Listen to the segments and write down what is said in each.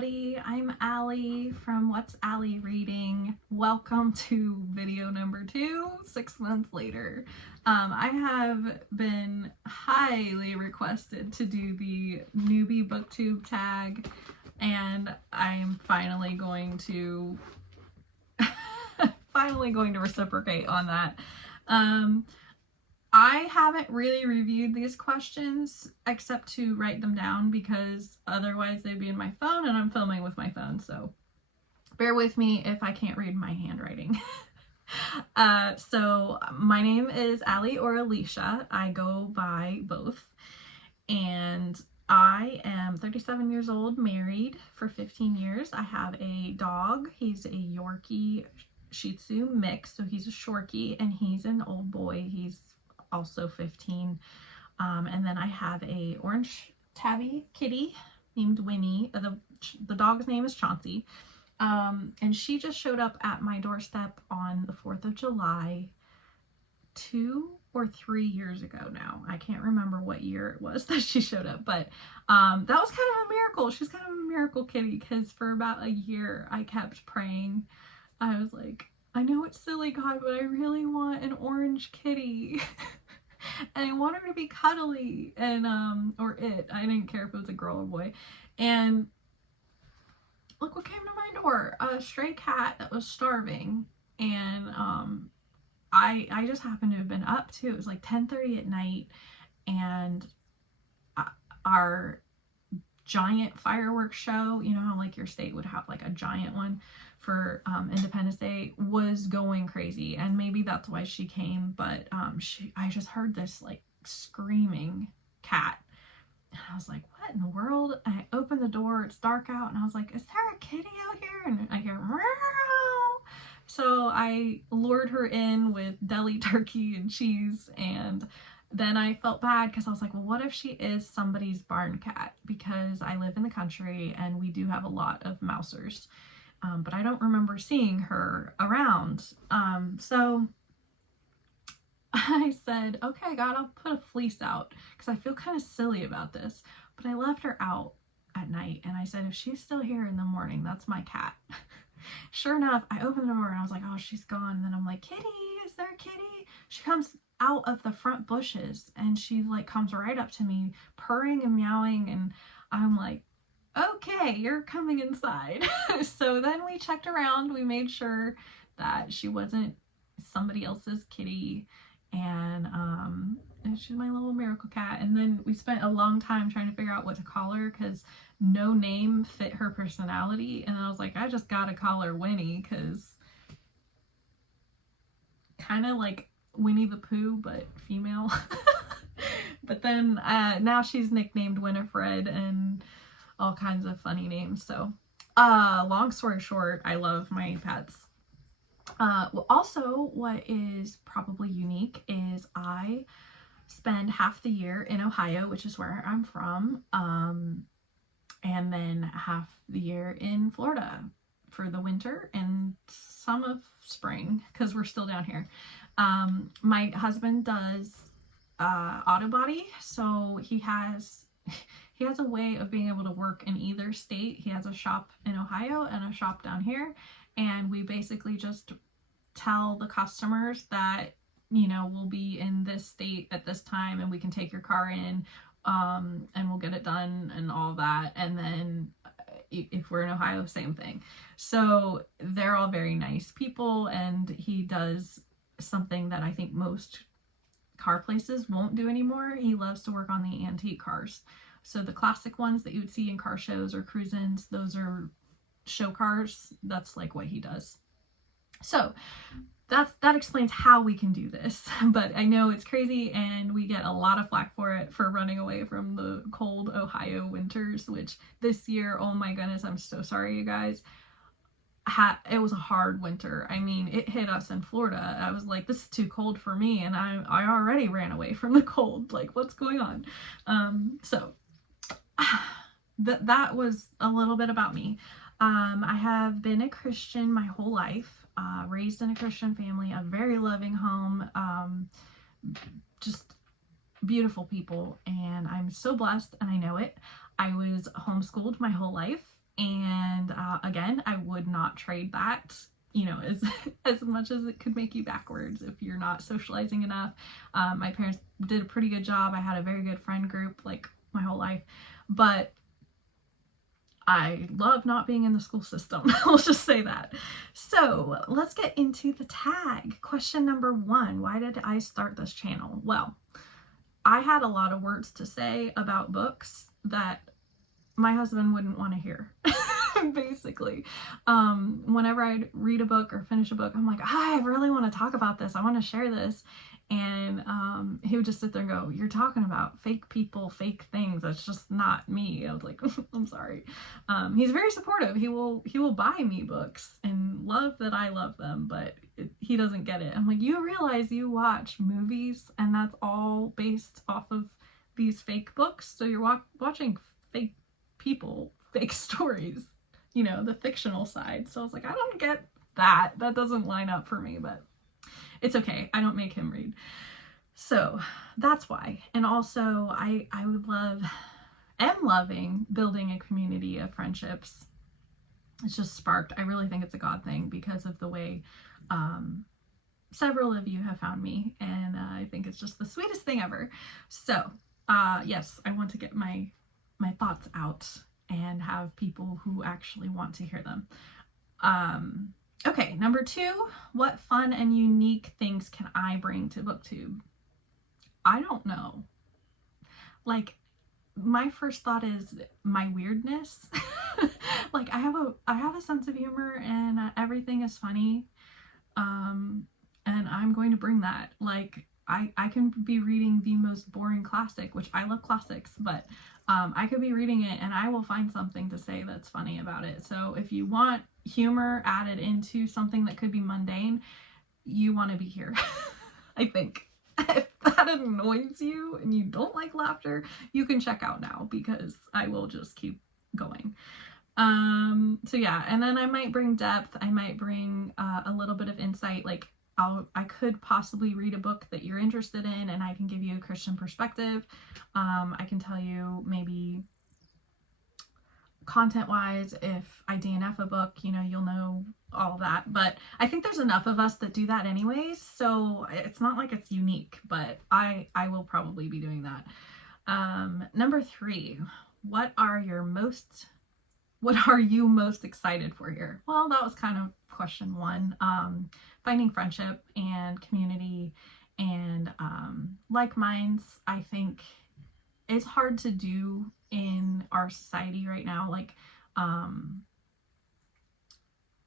everybody. I'm Allie from What's Allie Reading. Welcome to video number 2, 6 months later. I have been highly requested to do the Newbie Booktube tag, and I'm finally going to reciprocate on that. I haven't really reviewed these questions except to write them down because otherwise they'd be in my phone and I'm filming with my phone, so bear with me if I can't read my handwriting. So my name is Allie or Alicia. I go by both, and I am 37 years old, married for 15 years. I have a dog. He's a Yorkie Shih Tzu mix, so he's a Shorkie, and he's an old boy. He's also 15. And then I have a orange tabby kitty named Winnie. The dog's name is Chauncey. And she just showed up at my doorstep on the 4th of July 2 or 3 years ago now. I can't remember what year it was that she showed up, but that was kind of a miracle. She's kind of a miracle kitty because for about a year I kept praying. I was like, I know it's silly, God, but I really want an orange kitty. And I want her to be cuddly, and or it. I didn't care if it was a girl or boy. And look what came to my door, a stray cat that was starving. And I just happened to have been up too. It was like 10:30 at night, and our giant fireworks show, you know how like your state would have like a giant one for Independence Day, was going crazy, and maybe that's why she came. But I just heard this like screaming cat, and I was like, what in the world? And I opened the door, it's dark out, and I was like, is there a kitty out here? And I hear meow. So I lured her in with deli turkey and cheese, and then I felt bad because I was like, well, what if she is somebody's barn cat? Because I live in the country and we do have a lot of mousers. But I don't remember seeing her around. So I said, okay, God, I'll put a fleece out because I feel kind of silly about this. But I left her out at night, and I said, if she's still here in the morning, that's my cat. Sure enough, I opened the door and I was like, oh, she's gone. And then I'm like, kitty, is there a kitty? She comes out of the front bushes and she like comes right up to me, purring and meowing, and I'm like, okay, you're coming inside. So then we checked around, we made sure that she wasn't somebody else's kitty, and she's my little miracle cat. And then we spent a long time trying to figure out what to call her because no name fit her personality, and I was like, I just gotta call her Winnie because kind of like Winnie the Pooh but female. But then now she's nicknamed Winifred and all kinds of funny names. So long story short, I love my pets. Also, what is probably unique is I spend half the year in Ohio, which is where I'm from, and then half the year in Florida for the winter and some of spring because we're still down here. My husband does auto body, so he has a way of being able to work in either state. He has a shop in Ohio and a shop down here, and we basically just tell the customers that, you know, we'll be in this state at this time and we can take your car in, and we'll get it done and all that. And then if we're in Ohio, same thing. So they're all very nice people, and he does something that I think most car places won't do anymore. He loves to work on the antique cars. So the classic ones that you would see in car shows or cruise-ins, those are show cars. That's like what he does. So that explains how we can do this. But I know it's crazy, and we get a lot of flack for it, for running away from the cold Ohio winters, which this year, oh my goodness, I'm so sorry, you guys. It was a hard winter. I mean, it hit us in Florida. I was like, this is too cold for me, and I already ran away from the cold. Like, what's going on? So that was a little bit about me. I have been a Christian my whole life, raised in a Christian family, a very loving home, just beautiful people, and I'm so blessed, and I know it. I was homeschooled my whole life, And again, I would not trade that, you know, as much as it could make you backwards if you're not socializing enough. My parents did a pretty good job. I had a very good friend group like my whole life, but I love not being in the school system. I'll just say that. So let's get into the tag. Question number 1, why did I start this channel? Well, I had a lot of words to say about books that my husband wouldn't want to hear. Basically, whenever I'd read a book or finish a book, I'm like, I really want to talk about this. I want to share this. And he would just sit there and go, you're talking about fake people, fake things. That's just not me. I was like, I'm sorry. He's very supportive. He will buy me books and love that I love them, but he doesn't get it. I'm like, you realize you watch movies and that's all based off of these fake books. So you're watching fake people, fake stories, you know, the fictional side. So I was like, I don't get that. That doesn't line up for me, but it's okay. I don't make him read. So that's why. And also I am loving building a community of friendships. It's just sparked. I really think it's a God thing because of the way several of you have found me. And I think it's just the sweetest thing ever. So yes, I want to get my thoughts out and have people who actually want to hear them. Okay, number 2, what fun and unique things can I bring to BookTube? I don't know. Like, my first thought is my weirdness. Like, I have a sense of humor and everything is funny. And I'm going to bring that. Like, I can be reading the most boring classic, which I love classics, but I could be reading it and I will find something to say that's funny about it. So if you want humor added into something that could be mundane, you want to be here. I think. If that annoys you and you don't like laughter, you can check out now because I will just keep going. So yeah, and then I might bring depth. I might bring a little bit of insight. Like I could possibly read a book that you're interested in and I can give you a Christian perspective. I can tell you maybe content-wise, if I DNF a book, you know, you'll know all that. But I think there's enough of us that do that anyways, so it's not like it's unique, but I will probably be doing that. Number 3, what are you most excited for here? Well, that was kind of question 1. Finding friendship and community and like minds. I think it's hard to do in our society right now. Like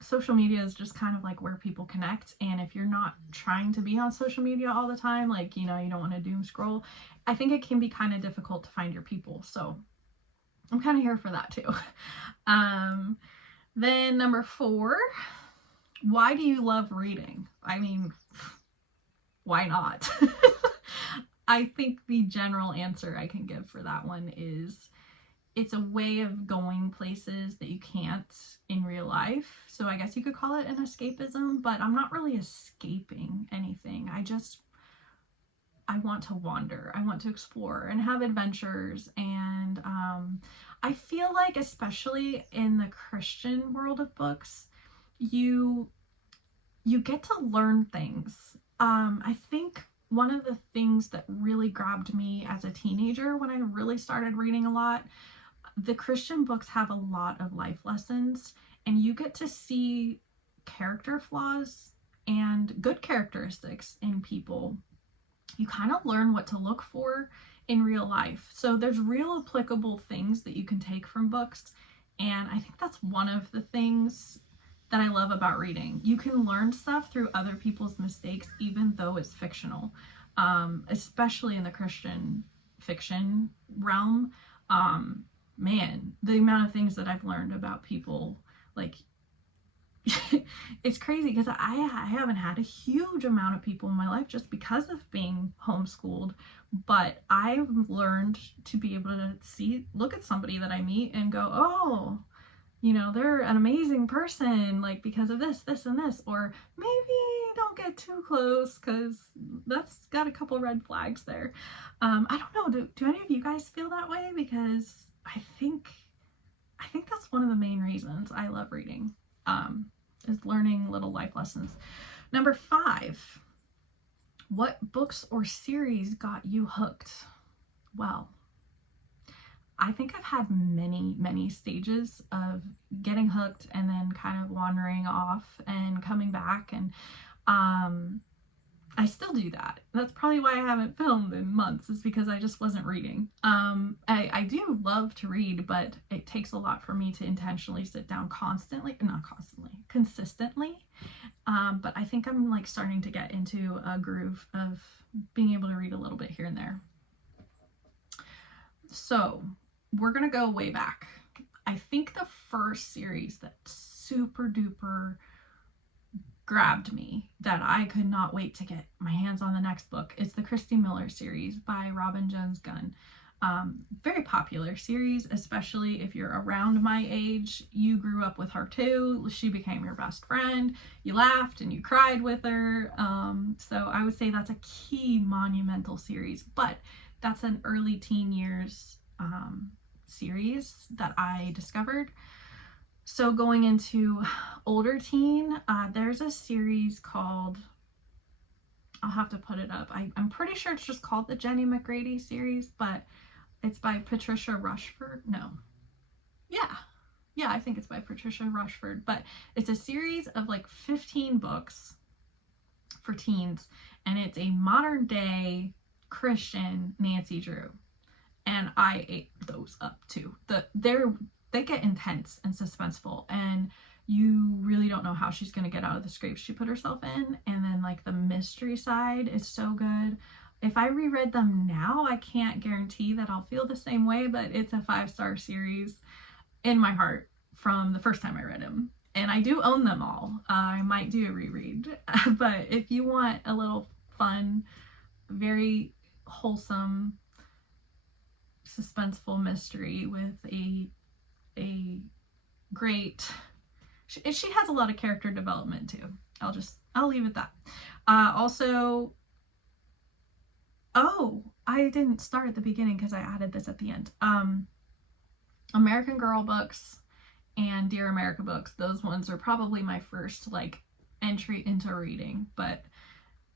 social media is just kind of like where people connect, and if you're not trying to be on social media all the time, like, you know, you don't want to doom scroll, I think it can be kind of difficult to find your people. So I'm kind of here for that too. Then number 4, why do you love reading? I mean, why not? I think the general answer I can give for that one is it's a way of going places that you can't in real life. So I guess you could call it an escapism, but I'm not really escaping anything. I want to wander. I want to explore and have adventures. And I feel like, especially in the Christian world of books, you get to learn things. I think one of the things that really grabbed me as a teenager when I really started reading a lot, the Christian books have a lot of life lessons, and you get to see character flaws and good characteristics in people. You kind of learn what to look for in real life. So there's real applicable things that you can take from books, and I think that's one of the things that I love about reading. You can learn stuff through other people's mistakes, even though it's fictional, especially in the Christian fiction realm. Man, the amount of things that I've learned about people, like, it's crazy because I haven't had a huge amount of people in my life just because of being homeschooled, but I've learned to be able to look at somebody that I meet and go, oh, you know, they're an amazing person, like, because of this, this, and this. Or maybe don't get too close because that's got a couple red flags there. I don't know, do any of you guys feel that way? Because I think I think that's one of the main reasons I love reading, is learning little life lessons. Number 5, what books or series got you hooked? Well, I think I've had many stages of getting hooked and then kind of wandering off and coming back, and I still do that. That's probably why I haven't filmed in months, is because I just wasn't reading. I do love to read, but it takes a lot for me to intentionally sit down consistently. But I think I'm like starting to get into a groove of being able to read a little bit here and there. So we're gonna go way back. I think the first series that super duper grabbed me, that I could not wait to get my hands on the next book, is the Christy Miller series by Robin Jones Gunn. Very popular series, especially if you're around my age. You grew up with her too. She became your best friend. You laughed and you cried with her. So I would say that's a key monumental series, but that's an early teen years series that I discovered. So going into older teen, there's a series called, I'll have to put it up. I'm pretty sure it's just called the Jenny McGrady series, but it's by Patricia Rushford. No. Yeah, I think it's by Patricia Rushford, but it's a series of like 15 books for teens, and it's a modern day Christian Nancy Drew. And I ate those up too. They get intense and suspenseful, and you really don't know how she's going to get out of the scrapes she put herself in. And then like the mystery side is so good. If I reread them now, I can't guarantee that I'll feel the same way, but it's a 5-star series in my heart from the first time I read them. And I do own them all. I might do a reread, but if you want a little fun, very wholesome, suspenseful mystery with a great, she has a lot of character development too. I'll leave it at that. Also, I didn't start at the beginning because I added this at the end. American Girl books and Dear America books, those ones are probably my first like entry into reading, but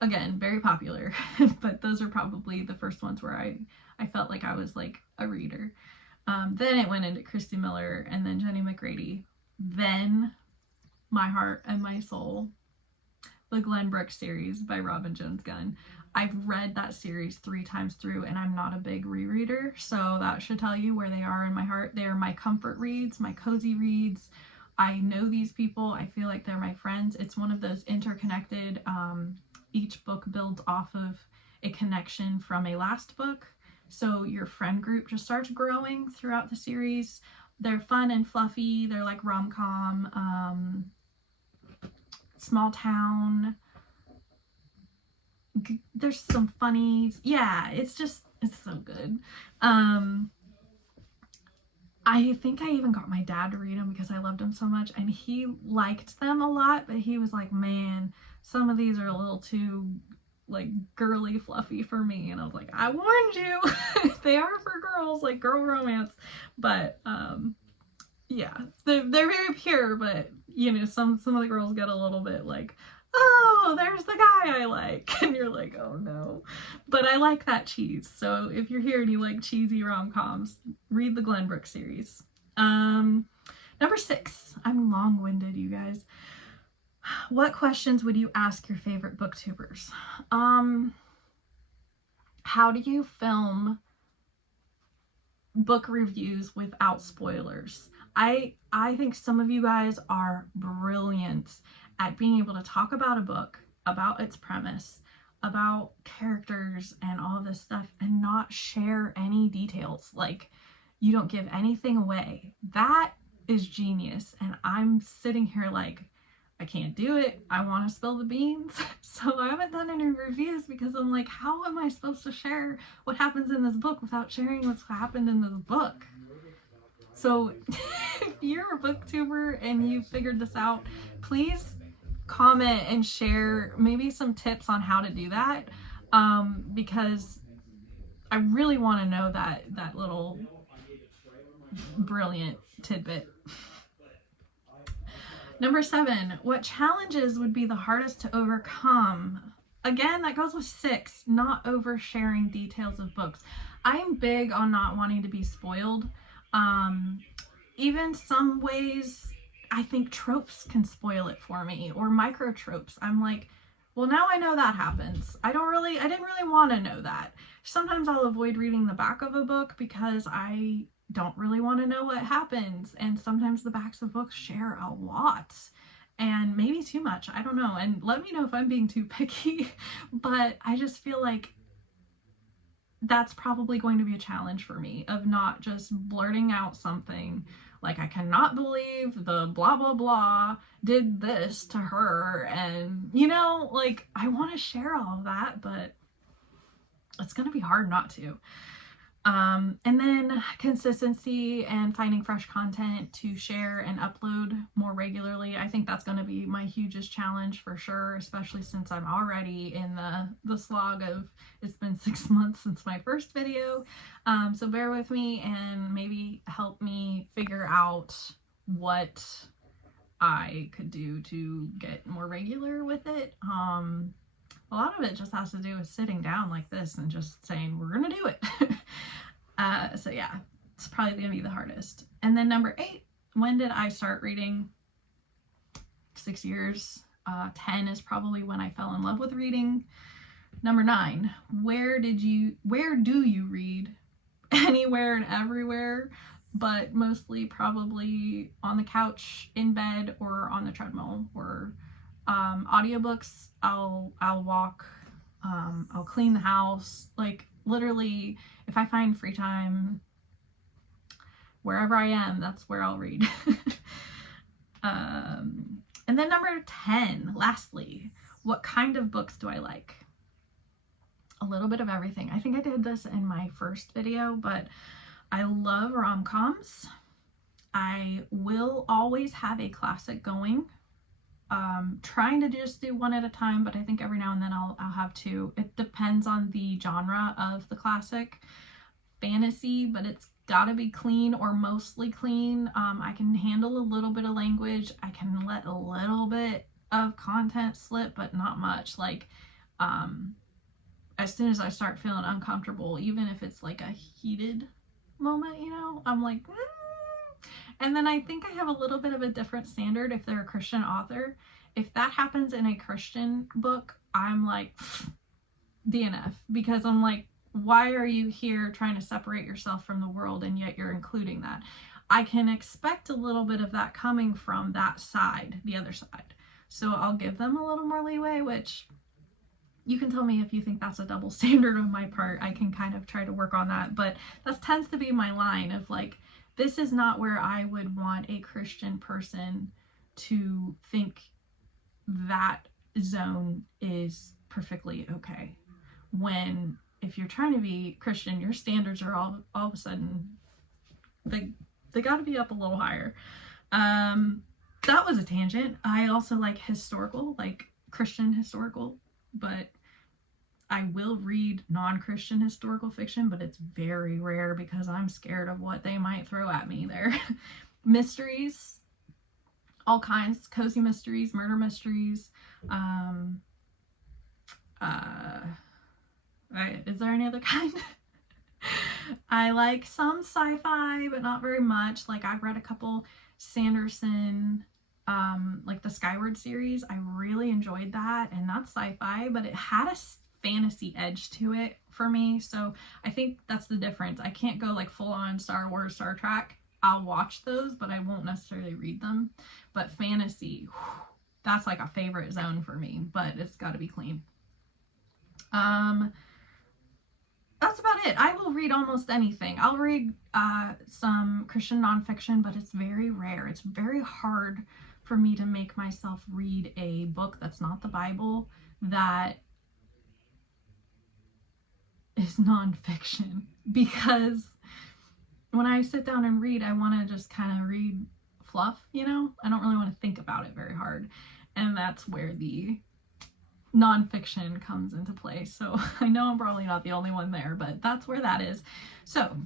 again, very popular. But those are probably the first ones where I felt like I was like a reader. Then it went into Christy Miller and then Jenny McGrady. Then my heart and my soul, the Glenn Brooks series by Robin Jones Gunn. I've read that series 3 times through, and I'm not a big rereader, so that should tell you where they are in my heart. They're my comfort reads, my cozy reads. I know these people. I feel like they're my friends. It's one of those interconnected, each book builds off of a connection from a last book. So your friend group just starts growing throughout the series. They're fun and fluffy. They're like rom-com, small town. There's some funnies. Yeah, it's so good. I think I even got my dad to read them because I loved them so much, and he liked them a lot, but he was like, man, some of these are a little too like girly fluffy for me. And I was like, I warned you. They are for girls, like girl romance. But yeah, they're very pure, but you know, some of the girls get a little bit like, oh, there's the guy I like, and you're like, oh no. But I like that cheese. So if you're here and you like cheesy rom-coms, read the Glenn Brooks series. Number 6, I'm long-winded, you guys. What questions would you ask your favorite booktubers? How do you film book reviews without spoilers? I think some of you guys are brilliant at being able to talk about a book, about its premise, about characters and all this stuff, and not share any details. Like, you don't give anything away. That is genius. And I'm sitting here like, I can't do it. I want to spill the beans. So I haven't done any reviews because I'm like, how am I supposed to share what happens in this book without sharing what's happened in this book? So if you're a booktuber and you figured this out, please comment and share maybe some tips on how to do that, because I really want to know that little brilliant tidbit. Number 7, what challenges would be the hardest to overcome? Again, that goes with 6, not oversharing details of books. I'm big on not wanting to be spoiled. Even some ways, I think tropes can spoil it for me, or micro tropes. I'm like, well, now I know that happens. I didn't really want to know that. Sometimes I'll avoid reading the back of a book because I don't really want to know what happens. And sometimes the backs of books share a lot, and maybe too much. I don't know. And let me know if I'm being too picky, but I just feel like that's probably going to be a challenge for me, of not just blurting out something like, I cannot believe the blah blah blah did this to her, and you know, like, I want to share all of that, but it's gonna be hard not to. And then consistency and finding fresh content to share and upload more regularly. I think that's going to be my hugest challenge for sure, especially since I'm already in the slog of, it's been 6 months since my first video. So bear with me and maybe help me figure out what I could do to get more regular with it. A lot of it just has to do with sitting down like this and just saying, we're going to do it. So yeah, it's probably going to be the hardest. And then number 8, when did I start reading? 6 years. 10 is probably when I fell in love with reading. Number 9, where do you read? Anywhere and everywhere, but mostly probably on the couch, in bed, or on the treadmill, or audiobooks. I'll walk, I'll clean the house, like literally if I find free time, wherever I am, that's where I'll read. And then number 10, lastly, what kind of books do I like? A little bit of everything. I think I did this in my first video, but I love rom-coms. I will always have a classic going. Trying to just do one at a time, but I think every now and then I'll have 2. It depends on the genre of the classic. Fantasy, but it's gotta be clean or mostly clean. I can handle a little bit of language. I can let a little bit of content slip, but not much. Like, as soon as I start feeling uncomfortable, even if it's like a heated moment, you know, I'm like, And then I think I have a little bit of a different standard if they're a Christian author. If that happens in a Christian book, I'm like, DNF, because I'm like, why are you here trying to separate yourself from the world and yet you're including that? I can expect a little bit of that coming from that side, the other side. So I'll give them a little more leeway, which you can tell me if you think that's a double standard on my part. I can kind of try to work on that, but that tends to be my line of like, this is not where I would want a Christian person to think that zone is perfectly okay. When, if you're trying to be Christian, your standards are all of a sudden, they got to be up a little higher. That was a tangent. I also like historical, like Christian historical, but I will read non-Christian historical fiction, but it's very rare because I'm scared of what they might throw at me there. Mysteries, all kinds, cozy mysteries, murder mysteries. Is there any other kind? I like some sci-fi, but not very much. Like, I've read a couple Sanderson, like the Skyward series. I really enjoyed that, and that's sci-fi, but it had a fantasy edge to it for me. So I think that's the difference. I can't go like full on Star Wars, Star Trek. I'll watch those, but I won't necessarily read them. But fantasy, that's like a favorite zone for me, but it's got to be clean. That's about it. I will read almost anything. I'll read some Christian nonfiction, but it's very rare. It's very hard for me to make myself read a book that's not the Bible that is nonfiction, because when I sit down and read, I want to just kind of read fluff, you know? I don't really want to think about it very hard. And that's where the nonfiction comes into play. So I know I'm probably not the only one there, but that's where that is. So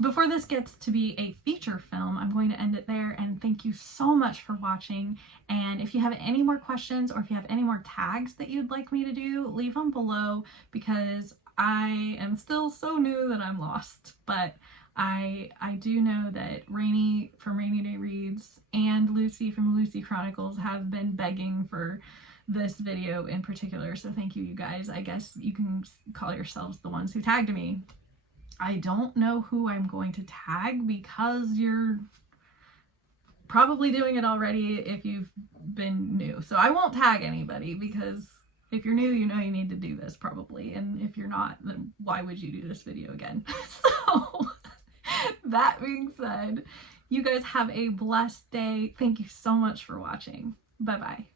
before this gets to be a feature film, I'm going to end it there, and thank you so much for watching. And if you have any more questions, or if you have any more tags that you'd like me to do, leave them below, because I am still so new that I'm lost. But I do know that Rainy from Rainy Day Reads and Lucy from Lucy Chronicles have been begging for this video in particular, so thank you, you guys. I guess you can call yourselves the ones who tagged me. I don't know who I'm going to tag, because you're probably doing it already if you've been new. So I won't tag anybody, because if you're new, you know you need to do this probably. And if you're not, then why would you do this video again? So that being said, you guys have a blessed day. Thank you so much for watching. Bye-bye.